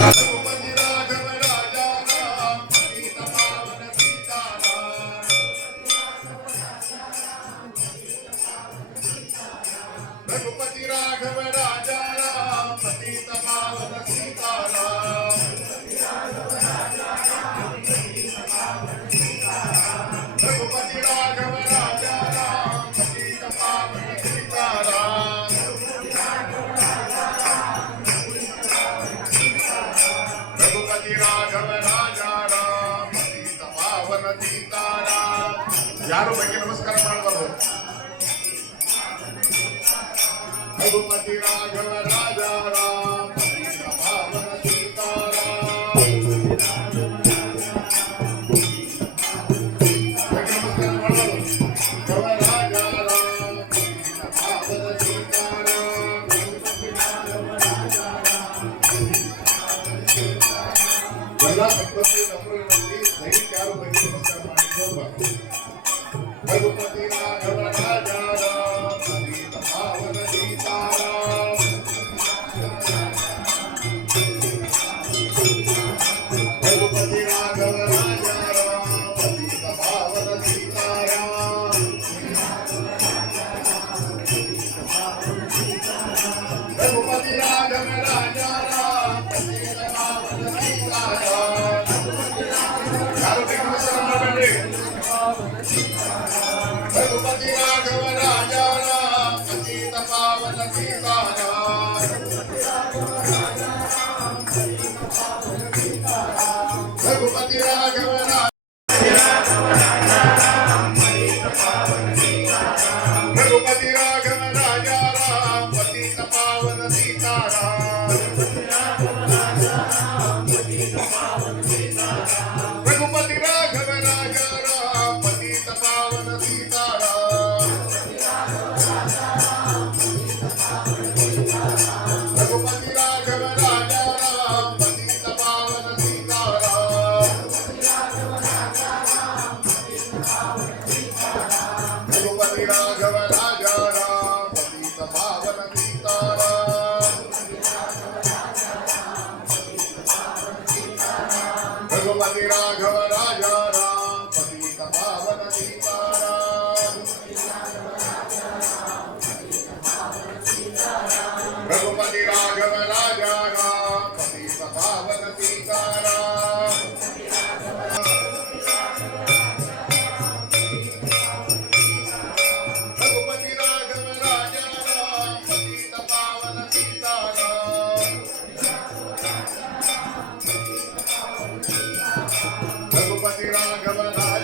रघुपति राघव राजा राम पतित पावन सीताराम। रघुपति राघव राजा राम पतित पावन सीताराम। रघुपति राघव राजा राम पतित पावन सीताराम। रघुपति राघव राजा राम पतित पावन सीताराम। यारो ಬಗ್ಗೆ ನಮಸ್ಕಾರ ಮಾಡಬಹುದು। रघुपति राघव राजा राम पतित पावन सीताराम। नमस्कार ಮಾಡಬಹುದು। राजा राम पतित पावन सीताराम। ಎಲ್ಲ ಭಕ್ತರು ನಮ್ಮಲ್ಲಿ ದಯವಿಟ್ಟು ಯಾರು ಬಗ್ಗೆ ನಮಸ್ಕಾರ ಮಾಡಿದ್ರು। रघुपति राघव राजा राम पतित पावन सीताराम। रघुपति राघव राजा राम पतित पावन सीताराम। रघुपति राघव राजा राम पतित पावन सीताराम। यारो देखो नमस्कार ಮಾಡಬೇಡಿ। रघुपति राघव राजा राम पतित पावन सीताराम। रघुपति राघव रघुपति राघव राजा राम पतित पावन सीताराम। रघुपति राघव राजा राम पतित पावन सीताराम। रघुपति राघव राजा राम पतित पावन सीताराम। रघुपति राघव राजा राम पतित पावन सीताराम। रघुपति राघव राजा राम पतित पावन सीताराम। रघुपति राघव राजा राम पतित पावन सीताराम। रघुपति राघव राजा राम पतित पावन सीताराम। रघुपति राघव राजा